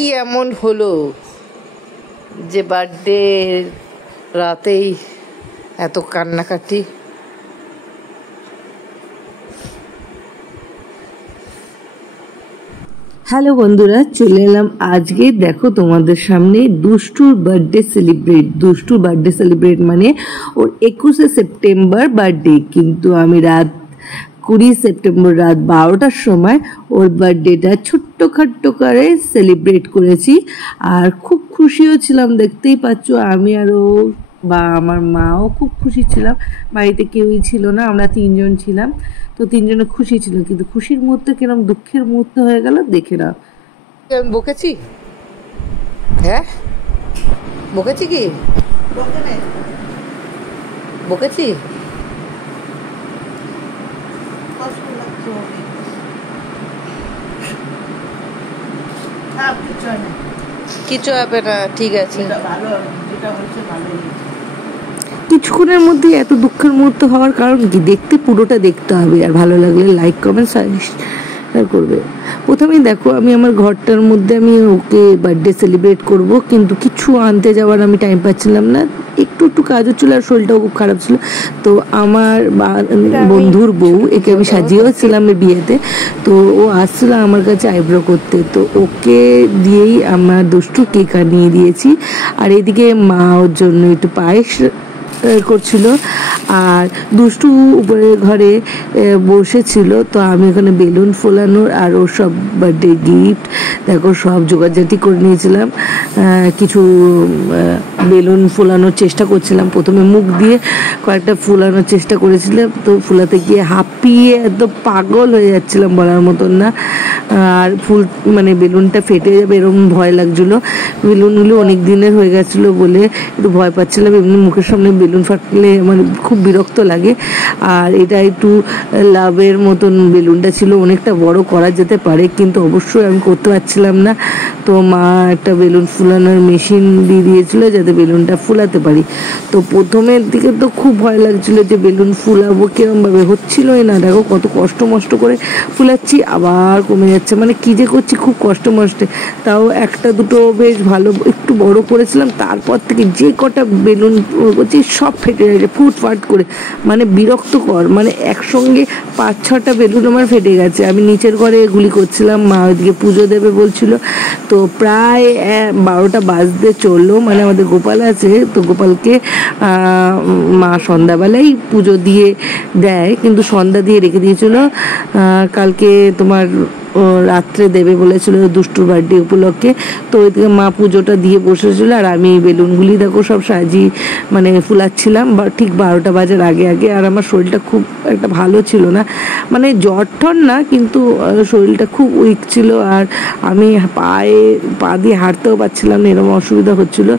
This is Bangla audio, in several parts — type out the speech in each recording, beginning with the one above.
কি এমন হলো যে বার্থডে রাতেই এত কান্নাকাটি? হ্যালো বন্ধুরা, চলে এলাম আজকে। দেখো তোমাদের সামনে দুষ্টুর বার্থডে সেলিব্রেট মানে ওর 21শে সেপ্টেম্বর বার্থডে, কিন্তু আমি রাত 20 সেপ্টেম্বর রাত 12টার সময় ওর বার্থডেটা ছোট্টখাট্ট করে সেলিব্রেট করেছি। আর খুব খুশিও ছিলাম, দেখতেই পাচ্ছ। আমি আরও বা আমার মাও খুব খুশি ছিলাম। বাড়িতে কেউই ছিল না, আমরা 3 জন ছিলাম। তো 3 জনে খুশি ছিল, কিন্তু খুশির মুহূর্তে কিরম দুঃখের মুহূর্ত হয়ে গেল দেখে নাও। বকেছি? হ্যাঁ বকেছি, কি বকেছি? কিছু হবে না, ঠিক আছে। কিছুক্ষণের মধ্যে এত দুঃখের মুহূর্ত হওয়ার কারণ কি? দেখতে পুরোটা দেখতে হবে, আর ভালো লাগলে লাইক কমেন্ট শেয়ার করবে। প্রথমেই দেখো, আমি আমার ঘরটার মধ্যে আমি ওকে বার্থডে সেলিব্রেট করব, কিন্তু কিছু আনতে যাওয়ার আমি টাইম পাচ্ছিলাম না। একটু কাজ হচ্ছিল আর শরীরটাও খুব খারাপ ছিল। তো আমার বন্ধুর বউ, একে আমি সাজিয়েছিলাম এর বিয়েতে, তো ও আসছিল আমার কাছে আইব্রো করতে। তো ওকে দিয়েই আমার দুষ্টু কেক আনিয়ে দিয়েছি। আর এদিকে মা ওর জন্য একটু পায়েস করছিল, আর দুষ্টু উপরের ঘরে বসেছিল। তো আমি ওখানে বেলুন ফোলানোর আর ওর সব বার্থডে গিফট দেখো সব জোগাড়জাটি করে নিয়েছিলাম। কিছু বেলুন ফোলানোর চেষ্টা করছিলাম, প্রথমে মুখ দিয়ে কয়েকটা ফোলানোর চেষ্টা করেছিলাম। তো ফোলাতে গিয়ে হাঁপিয়ে একদম পাগল হয়ে যাচ্ছিলাম, বলার মতন না। আর মানে বেলুনটা ফেটে যাবে এরকম ভয় লাগছিলো। বেলুনগুলো অনেক দিনের হয়ে গেছিলো বলে একটু ভয় পাচ্ছিলাম। এমনি মুখের সামনে বেলুন ফাটলে মানে খুব বিরক্ত লাগে। আর এটা একটু লাভের মতন বেলুনটা ছিল, অনেকটা বড় করা যেতে পারে, কিন্তু অবশ্যই আমি করতে পারছিলাম না। তো মা একটা বেলুন ফুলানোর মেশিন দিয়ে দিয়েছিল যাতে বেলুনটা ফুলাতে পারি। তো প্রথমের দিকে তো খুব ভয় লাগছিল যে বেলুন ফুলাবো কিরমভাবে, হচ্ছিলই না। দেখো কত কষ্ট মষ্ট করে ফুলাচ্ছি, আবার কমে যাচ্ছে, মানে কি যে করছি খুব কষ্ট মষ্টে। তাও একটা দুটো বেশ ভালো একটু বড় করেছিলাম, তারপর থেকে যে কটা বেলুন করছি সব ফেটে যাচ্ছে ফুটফাট করে, মানে বিরক্তকর। মানে একসঙ্গে 5-6টা বেলুন আমার ফেটে গেছে। আমি নিচের ঘরে গুলি করছিলাম, মা ওইদিকে পুজো দেবে বলছিল। তো প্রায় 12টা বাজতে চললো, মানে আমাদের গোপাল আছে, তো গোপালকে মা সন্ধ্যাবেলাই পুজো দিয়ে দেয়, কিন্তু সন্ধ্যা দিয়ে রেখে দিয়েছিল। কালকে তোমার রাত্রে দেবে বলেছিল দুষ্টুর বার্থডে উপলক্ষে। তো ওইদিকে মা পুজোটা দিয়ে বসেছিল, আর আমি বেলুনগুলি দেখো সব সাজিয়ে মানে ফুলাচ্ছিলাম ঠিক 12টা বাজার আগে আগে। আর আমার শরীরটা খুব একটা ভালো ছিল না, মানে জ্বর ঠর না, কিন্তু শরীরটা খুব উইক ছিল। আর আমি পা দিয়ে হাঁটতেও পারছিলাম না, এরকম অসুবিধা হচ্ছিলো।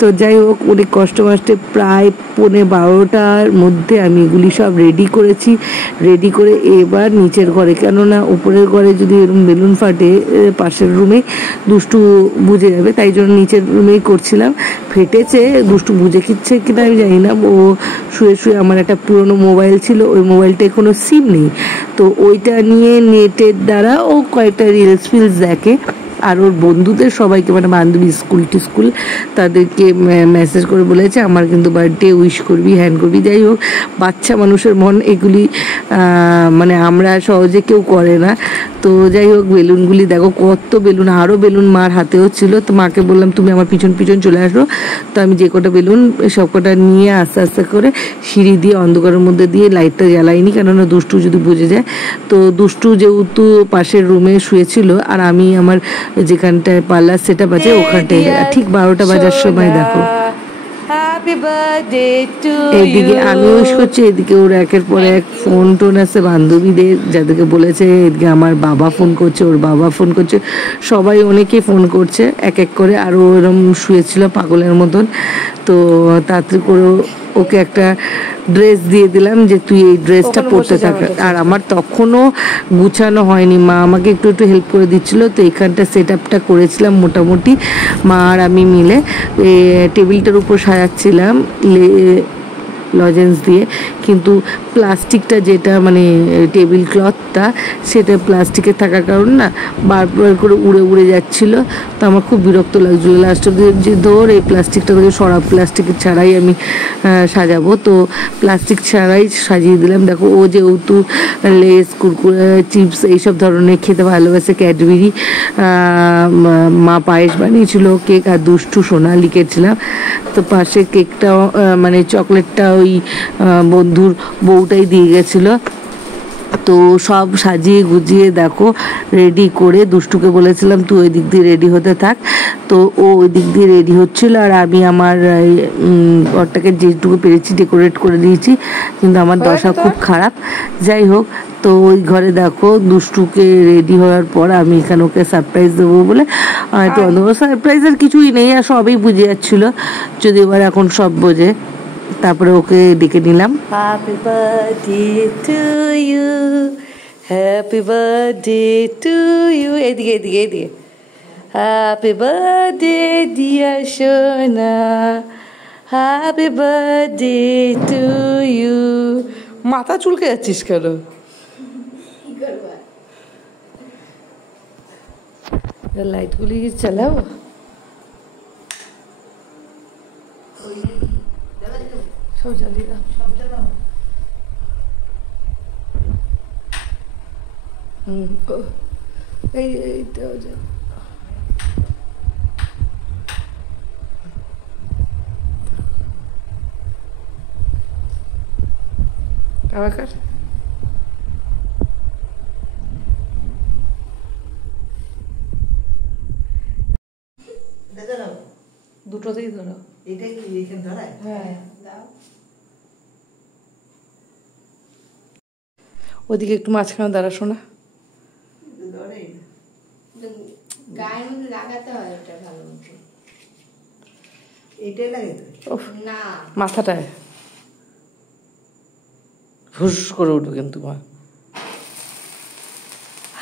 তো যাই হোক, অনেক কষ্ট মষ্টে প্রায় 11:15টার মধ্যে আমি এগুলি সব রেডি করেছি। রেডি করে এবার নিচের ঘরে, কেননা উপরের ঘরে যদি এরকম বেলুন ফাটে পাশের রুমে দুষ্টু বুঝে যাবে, তাই জন্য নিচের রুমেই করছিলাম। ফেটেছে, দুষ্টু বুঝে কিচ্ছে কিনা আমি জানি না। ও শুয়ে শুয়ে, আমার একটা পুরনো মোবাইল ছিল, ওই মোবাইলটায় কোনো সিম নেই, তো ওইটা নিয়ে নেটের দ্বারা ও কয়েকটা রিলস ফিলস দেখে। আর ওর বন্ধুদের সবাইকে, মানে বান্ধবী স্কুল তাদেরকে মেসেজ করে বলেছে আমার কিন্তু বার্থডে উইশ করবি, হ্যান্ড করবি। যাই হোক, বাচ্চা মানুষের মন এগুলি মানে আমরা সহজে কেউ করে না। তো যাই হোক, বেলুনগুলি দেখো কত বেলুন, আরও বেলুন মার হাতেও ছিল। তো মাকে বললাম তুমি আমার পিছন চলে আসো। তো আমি যে কটা বেলুন সব কটা নিয়ে আস্তে আস্তে করে সিঁড়ি দিয়ে অন্ধকারের মধ্যে দিয়ে, লাইটটা জ্বালাইনি কেননা দুষ্টু যদি বুঝে যায়। তো দুষ্টু যেহেতু পাশের রুমে শুয়েছিল, আর আমি আমার যেখানটায় পার্লার সেটা বাজে ওখানটায় ঠিক 12টা বাজার সময় দেখো এইদিকে আমি উইশ করছি, এদিকে ওর একের পর এক ফোন টোন আছে বান্ধবীদের যাদেরকে বলেছে। এদিকে আমার বাবা ফোন করছে, ওর বাবা ফোন করছে, সবাই অনেকেই ফোন করছে এক এক করে। আর ও এরম শুয়েছিল পাগলের মতন। তো তাড়াতাড়ি করে ওকে একটা ড্রেস দিয়ে দিলাম যে তুই এই ড্রেসটা পরতে থাক। আর আমার তখনও গুছানো হয়নি, মা আমাকে একটু হেল্প করে দিচ্ছিলো। তো এখানটা সেট আপটা করেছিলাম মোটামুটি মা আর আমি মিলে। টেবিলটার উপর সাজাচ্ছিলাম লজেন্স দিয়ে, কিন্তু প্লাস্টিকটা যেটা মানে টেবিল ক্লথটা সেটা প্লাস্টিকের থাকার কারণে না বারবার করে উড়ে উড়ে যাচ্ছিলো। তো আমার খুব বিরক্ত লাগছিলো। লাস্ট অব্দি যে ধর এই প্লাস্টিকটা সরাব, প্লাস্টিকের ছাড়াই আমি সাজাবো। তো প্লাস্টিক ছাড়াই সাজিয়ে দিলাম। দেখো ও যেহেতু লেস, কুরকুরে, চিপস এইসব ধরনের খেতে ভালোবাসে, ক্যাডবেরি, মা পায়েস বানিয়েছিল, কেক আর দুষ্টু সোনা লিখেছিলাম। তো পাশে কেকটাও মানে চকলেটটা ওই বন্ধুর বউটাই দিয়ে গেছিলো। তো সব সাজিয়ে গুজিয়ে দেখো রেডি করে দুষ্টুকে বলেছিলাম তুই ওই দিক দিয়ে রেডি হতে থাক। তো ও ওই দিক দিয়ে রেডি হচ্ছিল আর আমি আমার ঘরটাকে যেটুকু পেরেছি ডেকোরেট করে দিয়েছি, কিন্তু আমার দশা খুব খারাপ। যাই হোক, তো ওই ঘরে দেখো দুষ্টুকে রেডি হওয়ার পর আমি এখানে ওকে সারপ্রাইজ দেবো বলে তো সারপ্রাইজের কিছুই নেই, আর সবই বুঝে যাচ্ছিলো, যদি এবার এখন সব বোঝে। তারপরে ওকে ডেকে নিলাম। Happy birthday to you, happy birthday to you, এদিকে এদিকে এদিকে, হ্যাপি বার্থডে ডিয়ার সোনা, হ্যাপি বার্থডে টু ইউ। মাথা চুলকে যাচ্ছিস কেন? লাইটগুলি চালাও। সব জ্বালিয়ে দাও, সব জ্বালাও। এইটা আবার কার দুটোতেই ধরো। এটাই কি এখানে ধরায়? হ্যাঁ দাও। ওদিকে একটু মাঝখানে দাঁড়া শোনা। গায়ের মধ্যে লাগাতে হয় ওটা ভালো মতো। এটাই লাগে না মাথাটায় হুস করে উঠবে কিন্তু। মা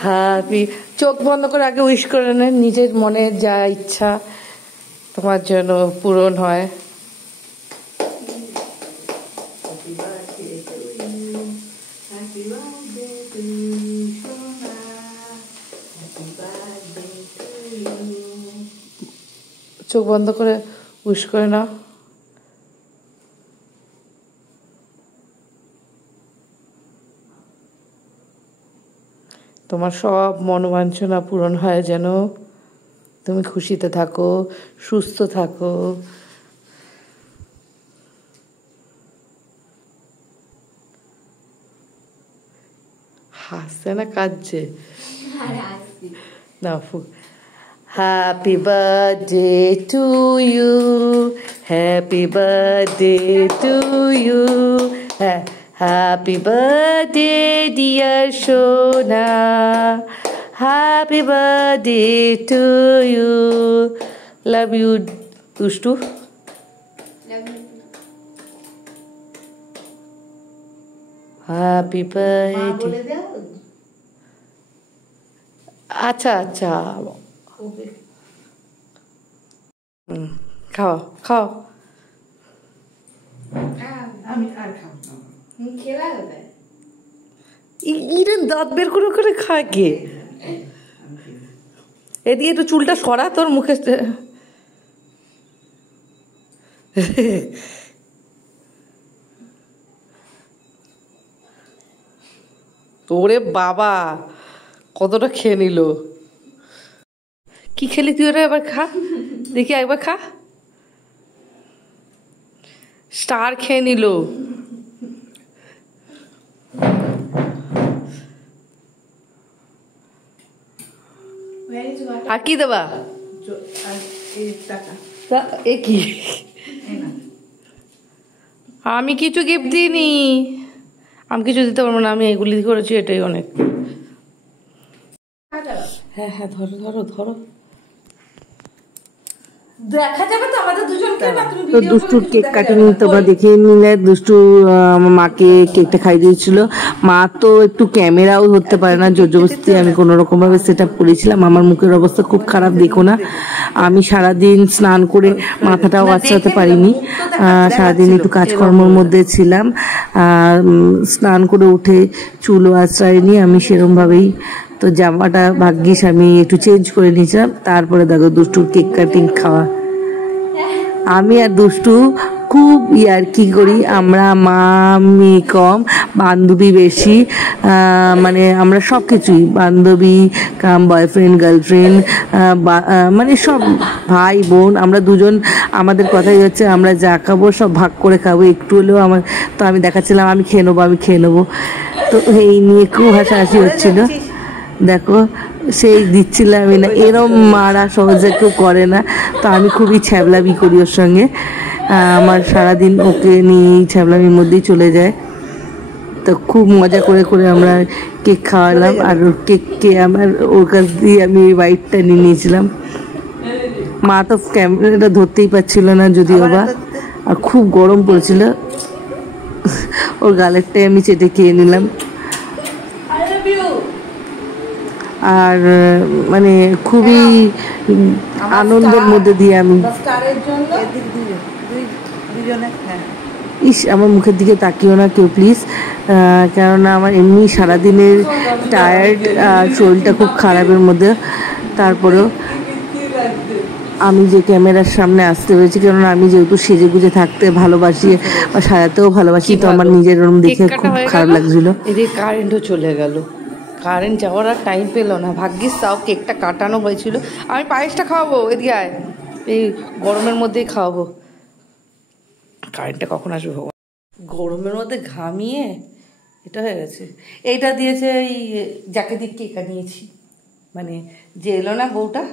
হ্যাপি, চোখ বন্ধ করে আগে উইশ করে নেন, নিজের মনে যা ইচ্ছা তোমার জন্য পূরণ হয়। চোখ বন্ধ করে উইশ করে নাও। তোমার সব মনোবাঞ্ছনা পূরণ হয় যেন, তুমি খুশিতে থাকো, সুস্থ থাকো। হাসছে না কাঁদছে? না ফু। Happy birthday to you, happy birthday to you, হ্যাঁ, হ্যাপি বার্থডে ডিয়ার সোনা, happy birthday to you, love you দুষ্টু। Happy birthday. আচ্ছা আচ্ছা, খাও খাও। আমি আর খাও ইরেন দাঁত বের করে করে খায় কে? এদিকে একটু চুলটা সরা তোর মুখে। ওরে বাবা, কতটা খেয়ে নিল। কি খেলি তুই? ওরা এবার খা দেখি, একবার খা। স্টার খেয়ে নিল। আর কি দেবা? এ কি? আমি কিছু গিফট দিইনি, আমি কিছু দিতে পারবো না, আমি এগুলি করেছি, এটাই অনেক। হ্যাঁ হ্যাঁ, ধরো ধরো ধরো। দেখা যাবে তো আমাদের দুজনকে না, তুমি তো দুষ্টুর কেক কাটিং তোমরা দেখে নিলে। দুষ্টু আমার মাকে কেকটা খাই দিয়েছিল। মা তো একটু ক্যামেরাও ধরতে পারে না, জোর জবরদস্তি আমি কোনো রকম ভাবে সেট আপ করেছিলাম। আমার মুখের অবস্থা খুব খারাপ, দেখো না। আমি সারাদিন স্নান করে মাথাটাও আঁচড়াতে পারিনি, সারাদিন একটু কাজকর্মের মধ্যে ছিলাম। স্নান করে উঠে চুলও আঁচড়াইনি আমি সেরকম ভাবেই। তো জামাটা ভাগ্যিস আমি একটু চেঞ্জ করে নিয়েছিলাম। তারপরে দেখো দুষ্টুর কেক কাটিং খাওয়া। আমি আর দুষ্টু খুব ইয়ার্কি করি আমরা, মা মেয়ে কম, বান্ধবী বেশি। মানে আমরা সব কিছুই, বান্ধবী কাম বয়ফ্রেন্ড গার্লফ্রেন্ড, মানে সব ভাই বোন আমরা দুজন। আমাদের কথাই হচ্ছে আমরা যা খাবো সব ভাগ করে খাবো, একটু হলেও আমার। তো আমি দেখাচ্ছিলাম আমি খেয়ে নেবো, আমি খেয়ে নেবো। তো এই নিয়ে খুব হাসাহাসি হচ্ছিল। দেখো সেই দিচ্ছিলাম আমি না, এরম মারা সহজে কেউ করে না। তো আমি খুবই ছ্যাবলামি করি ওর সঙ্গে, আমার সারাদিন ওকে নিয়ে ছ্যাবলামির মধ্যেই চলে যায়। তো খুব মজা করে করে আমরা কেক খাওয়ালাম। আর ওর কেককে আমার ওর কাছ দিয়ে আমি বাইটটা নিয়ে নিয়েছিলাম। মা তো ক্যামেরাটা ধরতেই পারছিল না যদিও বা, আর খুব গরম পড়েছিল। ওর গালেরটাই আমি চেটে খেয়ে নিলাম। আর মানে খুবই আনন্দের মধ্যে দিয়ে আমি, ইস আমার মুখের দিকে তাকিও না কেউ প্লিজ, কেননা আমার এমনি সারাদিনের টায়ার্ড আর শরীরটা খুব খারাপের মধ্যে। তারপরেও আমি যে ক্যামেরার সামনে আসতে হয়েছে, কেননা আমি যেহেতু সেজে গুজে থাকতে ভালোবাসি বা সাজাতেও ভালোবাসি, তো আমার নিজের ওরম দেখে খুব খারাপ লাগছিল। এদিকে কারেন্টও চলে গেল, কারেন্ট যাওয়ার আর টাইম পেলো না। ভাগ্যিস তাও কেকটা কাটানো হয়েছিল। আমি পায়েসটা খাওয়াবো, এদিকে আয়, এই গরমের মধ্যেই খাওয়াবো। কারেন্টটা কখন আসবে ভগবান, গরমের মধ্যে ঘামিয়ে এটা হয়ে গেছে। এইটা দিয়েছে এই যাকে দিয়ে কেক আনিয়েছি, মানে যে এলো না বউটা,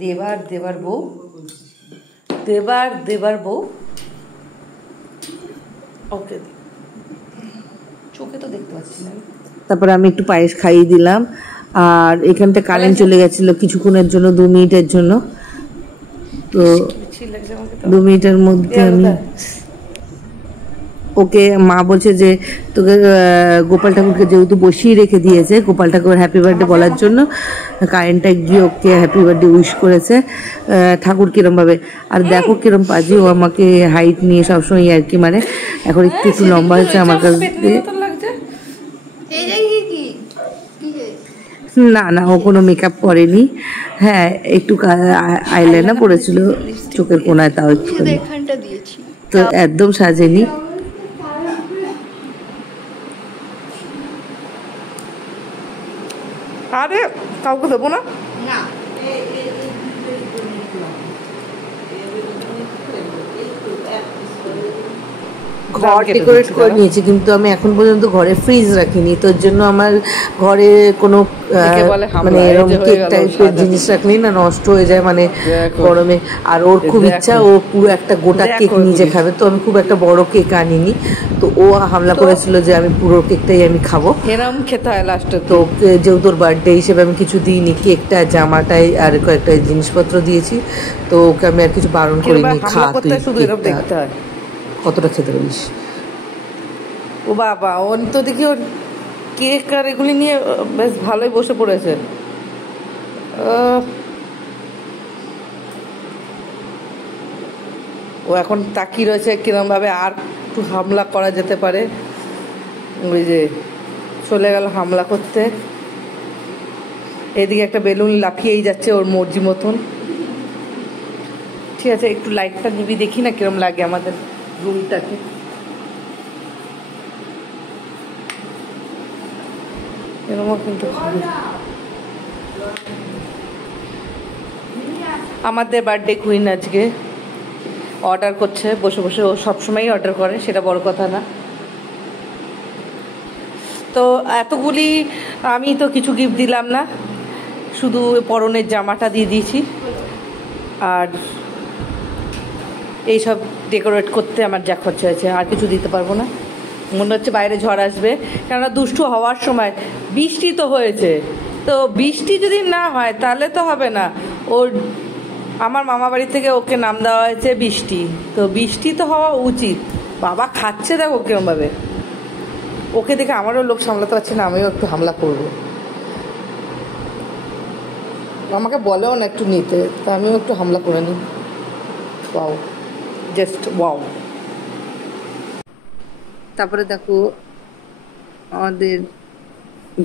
দেবার বউ, দেবার বউ। ওকে চোখে তো দেখতে পাচ্ছি না। তারপরে আমি একটু পায়েস খাইয়ে দিলাম। আর এখানটা কারেন্ট চলে গেছিল কিছুক্ষণের জন্য, 2 মিনিটের জন্য। তো 2 মিনিটের মধ্যে আমি ওকে, মা বলছে যে তোকে গোপাল ঠাকুরকে যেহেতু বসিয়ে রেখে দিয়েছে, গোপাল ঠাকুর হ্যাপি বার্থডে বলার জন্য কারেন্টটা গিয়ে ওকে হ্যাপি বার্থডে উইশ করেছে ঠাকুর কিরমভাবে। আর দেখো কিরম পাজি, ও আমাকে হাইট নিয়ে সবসময় আর কি, মানে এখন একটু একটু লম্বা হয়েছে আমার কাছ দিয়ে। না না, ও কোনো মেকআপ করেনি। হ্যাঁ একটু আইলাইনার পড়েছিল চোখের কোনায়, তাও একটু, তো একদম সাজেনি। আরে কাউকে দেবো না। ঘর ডেকোরেট করে নিয়েছি, কিন্তু আমি এখন পর্যন্ত ঘরে ফ্রিজ রাখিনি। তোর জন্য আমার ঘরে কোনো মানে এরকম কেক টাইপের জিনিস রাখলি না, নষ্ট হয়ে যায় মানে গরমে। আর ওর খুব ইচ্ছা, ও পুরো একটা গোটা কেক নিজে খাবে। তো আমি খুব একটা বড় কেক আনিনি। তো ও হামলা করেছিল যে আমি পুরো কেকটাই আমি খাবো, এরম খেতে হয় লাস্টে। তো যেহেতু তোর বার্থডে হিসেবে আমি কিছু দিইনি, কেকটা জামাটাই আর কয়েকটা জিনিসপত্র দিয়েছি। তো ওকে আমি আর কিছু বারণ করিনি, খা তুই, কতটা খেতে পারিস। ও বাবা, ওর তো দেখি ওর কেক আর এগুলি নিয়ে বেশ ভালোই বসে পড়েছে। ও এখন তাকিয়ে রয়েছে কিরম ভাবে আর একটু হামলা করা যেতে পারে। ওই যে চলে গেল হামলা করতে। এদিকে একটা বেলুন লাফিয়েই যাচ্ছে ওর মর্জি মতন। ঠিক আছে, একটু লাইটটা নিবি, দেখি না কিরম লাগে আমাদের রুমটাকে। এরকম কিন্তু আমাদের বার্থডে কুইন আজকে অর্ডার করছে বসে বসে। ও সবসময়ই অর্ডার করে, সেটা বড় কথা না। তো এতগুলি আমি তো কিছু গিফট দিলাম না, শুধু পরনের জামাটা দিয়ে দিয়েছি। আর এইসব ডেকোরেট করতে আমার যা খরচা হয়েছে, আর কিছু দিতে পারবো না। মনে হচ্ছে বাইরে ঝড় আসবে, কেননা দুষ্টু হওয়ার সময় বৃষ্টি তো হয়েছে। তো বৃষ্টি যদি না হয় তাহলে তো হবে না। ওর আমার মামা বাড়ি থেকে ওকে নাম দেওয়া হয়েছে বৃষ্টি। তো বৃষ্টি তো হওয়া উচিত। বাবা খাচ্ছে দেখো কিরমভাবে, ওকে দেখে আমারও লোক সামলাতে পারছে না, আমিও একটু হামলা করবো। আমাকে বলেও না একটু নিতে, তা আমিও একটু হামলা করে নিই। Wow, just wow. তারপরে দেখো আমাদের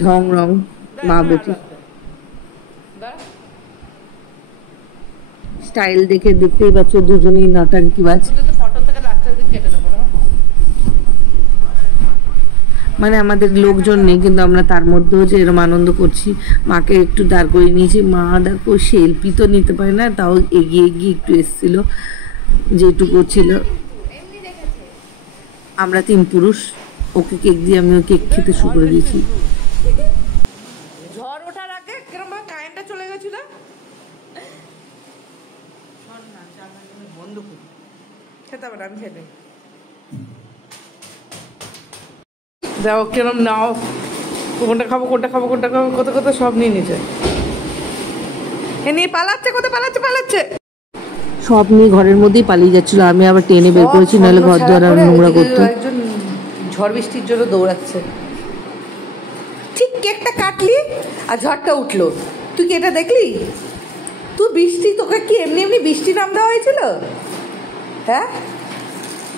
ঢং রং মা বেটি স্টাইল দেখে দেখতেই পাচ্ছ দুজনেই নটাঙ্কিবাজ। মানে আমাদের লোকজন নেই কিন্তু আমরা তার মধ্যেও যে এরকম আনন্দ করছি। মাকে একটু দাঁড় করে নিয়েছি, মা দেখো সেলফি তো নিতে পারে না, তাও এগিয়ে এগিয়ে একটু এসেছিল যেটুকু ছিল। আমরা 3 পুরুষ, ওকে কেক দিয়ে আমিও কেক খেতে শুরু করে দিয়েছি। ঝড় ওঠার আগে কিরকম ভাবে কারেন্টটা চলে গেছিল। বন্ধ করি, খেতে হবে না, আমি খেতে দেখো কিরম নাও, কোনটা খাবো কোনটা খাবো কোনটা খাবো, কত কত সব নিয়ে নিচে এ নিয়ে পালাচ্ছে, কোথায় পালাচ্ছে পালাচ্ছে, সব নিয়ে ঘরের মধ্যেই পালিয়ে যাচ্ছিল। আমি আবার টেনে বের করেছি, নাহলে ঘর দ্বার আর নোংরা করতো। একজন ঝড় বৃষ্টির জন্য দৌড়াচ্ছে। ঠিক কেকটা কাটলি আর ঝড়টা উঠলো, তুই কি এটা দেখলি? তুই বৃষ্টি, তোকে কি এমনি এমনি বৃষ্টি নাম দেওয়া হয়েছিল? হ্যাঁ,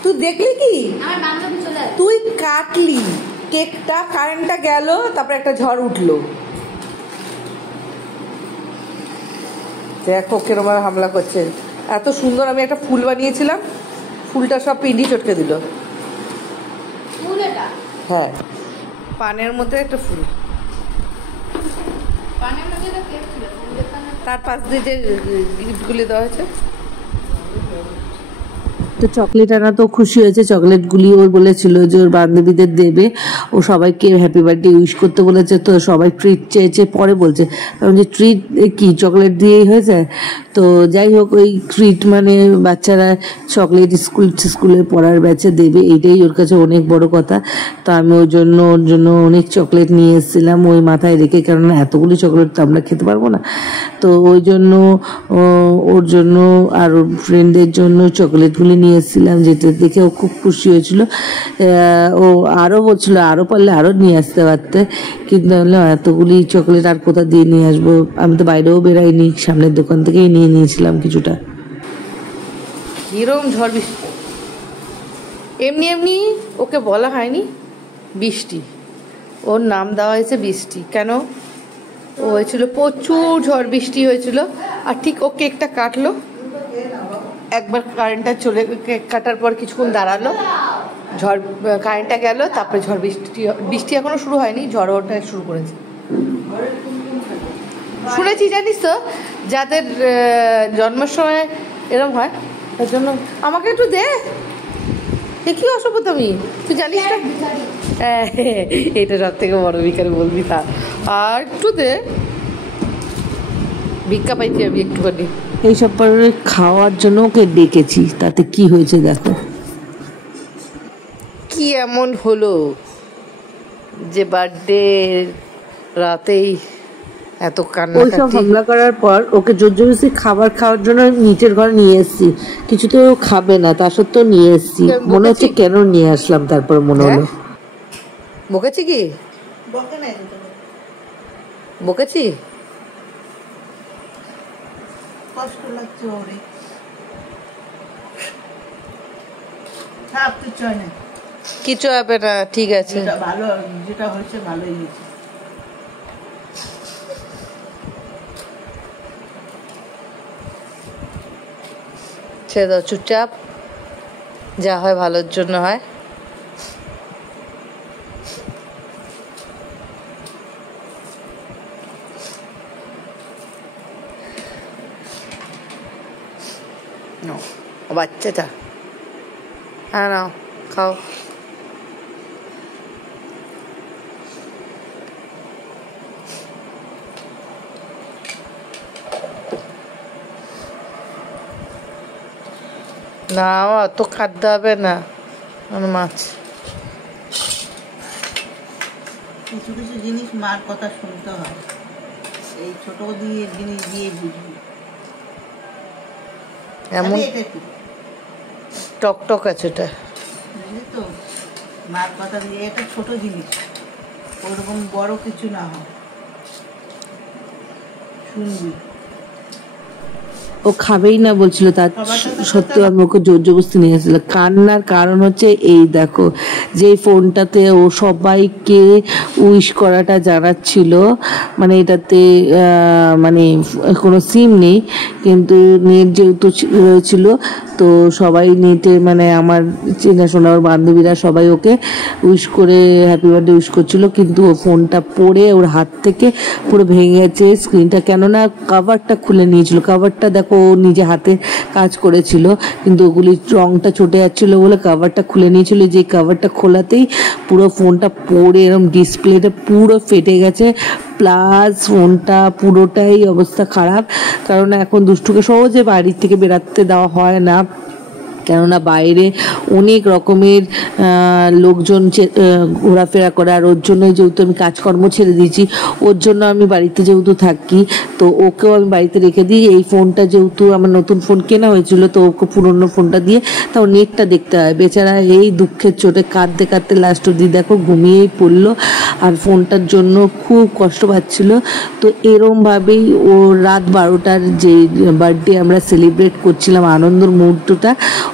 তুই দেখলি কি? তুই কাটলি কেকটা, কারেন্টটা গেল, তারপরে একটা ঝড় উঠলো। দেখো কিরকম হামলা করছে। এত সুন্দর আমি একটা ফুল বানিয়েছিলাম, ফুলটা সব পিন্ডি চটকে দিল। হ্যাঁ, পানের মধ্যে একটা ফুল, তার পাশ দিয়ে যে গিফটগুলি দেওয়া হয়েছে। তো চকলেট আনা তো খুশি হয়েছে, চকলেটগুলি ওর বলেছিল যে ওর বান্ধবীদের দেবে, ও সবাইকে হ্যাপি বার্থডে উইশ করতে বলেছে। তো সবাই ট্রিট চেয়েছে, পরে বলছে কারণ যে ট্রিট কি চকলেট দিয়েই হয়ে যায়। তো যাই হোক, ওই ট্রিট মানে বাচ্চারা চকলেট স্কুলে পড়ার ব্যাচে দেবে, এইটাই ওর কাছে অনেক বড় কথা। তো আমি ওর জন্য অনেক চকলেট নিয়ে এসেছিলাম ওই মাথায় রেখে, কারণ এতগুলি চকলেট তো আমরা খেতে পারবো না। তো ওই জন্য ওর জন্য আর ওর ফ্রেন্ডের জন্য চকলেটগুলি নিয়ে এসেছিলাম, যেটা দেখে ও খুব খুশি হয়েছিল। ও আরও বলছিল আরও পারলে আরও নিয়ে আসতে পারতে, কিন্তু এতগুলি চকলেট আর কোথা দিয়ে নিয়ে আসবো। আমি তো বাইরেও বেরাইনি, সামনের দোকান থেকেই নিয়ে নিয়েছিলাম কিছুটা। এরকম ঝড় বৃষ্টি এমনি এমনি ওকে বলা হয়নি বৃষ্টি, ওর নাম দেওয়া হয়েছে বৃষ্টি। কেন? ও হয়েছিল প্রচুর ঝড় বৃষ্টি হয়েছিল, আর ঠিক ও কেকটা কাটলো, একবার কারেন্টটা চলে, কেক কাটার পর কিছুক্ষণ দাঁড়ালো, ঝড় কারেন্টটা গেল, তারপরে ঝড় বৃষ্টি এখনো শুরু হয়নি, ঝড় ওঠা শুরু করেছে। শুনেছি জানিস তো, যাদের জন্মের সময় এরম হয়, তার জন্য আমাকে একটু দে। এ কি অসভ্যতামি, তুই জানিস না? এটা সব থেকে বড় ভিখারি বলবি তা, আর একটু দে, ভিক্ষা পাইছি আমি একটুখানি। এইসব পরে খাওয়ার জন্য ওকে ডেকেছি, তাতে কি হয়েছে দেখো। কি এমন হলো যে বার্থডে রাতেই এত ওইসব হামলা করার পর ওকে জোর জবরদস্তি খাবার খাওয়ার জন্য নিচের ঘরে নিয়ে এসেছি, কিছু তো খাবে না, তা সত্ত্বেও নিয়ে এসেছি। মনে হচ্ছে কেন নিয়ে আসলাম, তারপর মনে হলো। বকেছি কি? বকেছি, কষ্ট লাগছে ওরে। কিছু হবে না, ঠিক আছে। ভালো, যেটা হয়েছে ভালোই হয়েছে। ছেড়ে দাও, চুপচাপ, যা হয় ভালোর জন্য হয়। বাচ্চাটা, হ্যাঁ নাও খাও। না অত খাদ্য হবে না, মাছ। কিছু কিছু জিনিস মার কথা শুনতে হয়, এই ছোট দিয়ে জিনিস দিয়ে বুঝবি। এমন এটা কি টক টক আছে এটা। বুঝলি তো, মার কথা দিয়ে এটা ছোট জিনিস, ওরকম বড় কিছু না হয়, শুনবি। ও খাবেই না বলছিল, তার সত্ত্বেও আমি ওকে জোর জবরদস্তি নিয়ে এসেছিলাম। কান্নার কারণ হচ্ছে এই দেখো, যে ফোনটাতে ও সবাইকে উইশ করাটা জানাচ্ছিল, মানে এটাতে মানে কোনো সিম নেই, কিন্তু নেট যেহেতু রয়েছিল, তো সবাই নেটে মানে আমার চেনাশোনা ওর বান্ধবীরা সবাই ওকে উইশ করে হ্যাপি বার্থডে উইশ করছিল, কিন্তু ও ফোনটা পড়ে ওর হাত থেকে পুরো ভেঙে গেছে স্ক্রিনটা, কেননা কাভারটা খুলে নিয়েছিল। কাভারটা দেখো ও নিজে হাতে কাজ করেছিল, কিন্তু ওগুলি রংটা চটে যাচ্ছিল বলে কাভারটা খুলে নিয়েছিল। যে কাভারটা খোলাতেই পুরো ফোনটা পড়ে এরকম ডিসপ্লেটা পুরো ফেটে গেছে, প্লাস ফোনটা পুরোটাই অবস্থা খারাপ। কারণ এখন দুষ্টুকে সহজে বাড়ির থেকে বেরাতে দেওয়া হয় না, কেননা বাইরে অনেক রকমের লোকজন ঘোরাফেরা করে, আর ওর জন্য যেহেতু আমি কাজকর্ম ছেড়ে দিয়েছি, ওর জন্য আমি বাড়িতে যেহেতু থাকি, তো ওকেও আমি বাড়িতে রেখে দিই। এই ফোনটা যেহেতু আমার নতুন ফোন কেনা হয়েছিল, তো ওকে পুরনো ফোনটা দিয়ে তাও নেটটা দেখতে হয়। বেচারা এই দুঃখের চোটে কাঁদতে কাঁদতে লাস্ট অবধি দেখো ঘুমিয়েই পড়লো, আর ফোনটার জন্য খুব কষ্ট পাচ্ছিল। তো এরমভাবেই ও রাত 12টার যে বার্থডে আমরা সেলিব্রেট করছিলাম, আনন্দের মুহূর্তটা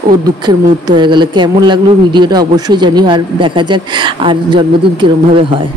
ও দুঃখের মুহূর্ত হয়ে গেল। কেমন লাগলো ভিডিওটা অবশ্যই জানিও, আর দেখা যাক আর জন্মদিন কিরমভাবে হয়।